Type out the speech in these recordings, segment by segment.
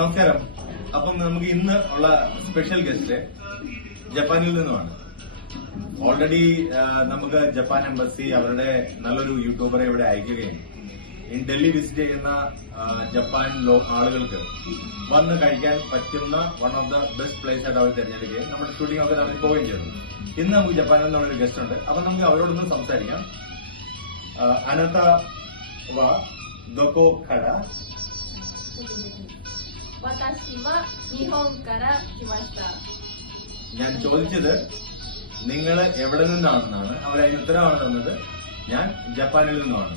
നമസ്കാരം. അപ്പം നമുക്ക് ഇന്ന് ഉള്ള സ്പെഷ്യൽ ഗസ്റ്റ് ജപ്പാനിൽ നിന്നുമാണ്. ഓൾറെഡി നമുക്ക് ജപ്പാൻ എംബസി അവരുടെ നല്ലൊരു യൂട്യൂബറെ ഇവിടെ അയക്കുകയും ഡൽഹി വിസിറ്റ് ചെയ്യുന്ന ജപ്പാൻ ആളുകൾക്ക് വന്ന് കഴിക്കാൻ പറ്റുന്ന one of the best place ആയിട്ട് അവർ തിരഞ്ഞെടുക്കുകയും നമ്മുടെ ഷൂട്ടിംഗ് ഒക്കെ നടത്തി പോവുകയും ചെയ്തു. ഇന്ന് നമുക്ക് ജപ്പാനിൽ നിന്നുള്ള ഒരു ഗസ്റ്റ് ഉണ്ട്. അപ്പൊ നമുക്ക് അവരോടൊന്ന് സംസാരിക്കാം. അനത വ ദോക്കോ കട. ഞാൻ ചോദിച്ചത് നിങ്ങൾ എവിടെ നിന്നാണെന്നാണ്. അവരതിന് ഉത്തരവാണ് തന്നത് ഞാൻ ജപ്പാനിൽ നിന്നുമാണ്.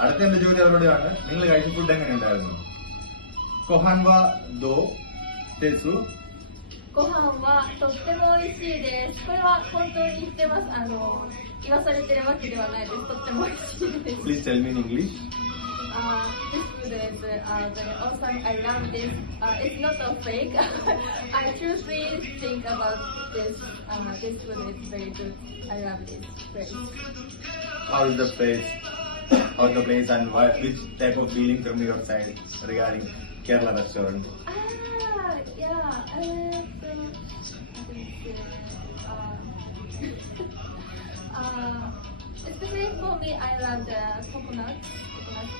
അടുത്ത എന്റെ ചോദ്യം അവരോടാണ്, നിങ്ങൾ കഴിച്ച ഫുഡ് എങ്ങനെ ഉണ്ടായിരുന്നു? കൊഹാൻവ ദോ തെസു. ご飯はとっても美味しいです。これは本当に言ってます。言わされてるわけではないです。とっても美味しいです。 Please tell me in English. This food is very awesome. I love this. It's not a fake. I truly think about this. This food is very good. I love this place. How is the place? How's the place and which type of feeling from your side regarding Kerala restaurant? Yeah. Especially for me, I love the coconut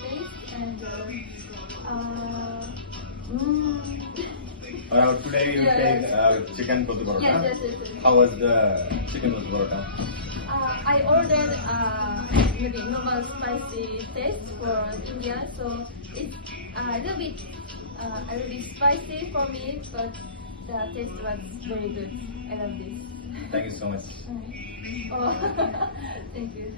taste and Today you take chicken kotu parota. Yes. How was the chicken kotu parota? I ordered maybe normal spicy taste for India, so it's a little bit spicy for me, but the taste was very good. I love this. Thank you so much. Oh, thank you.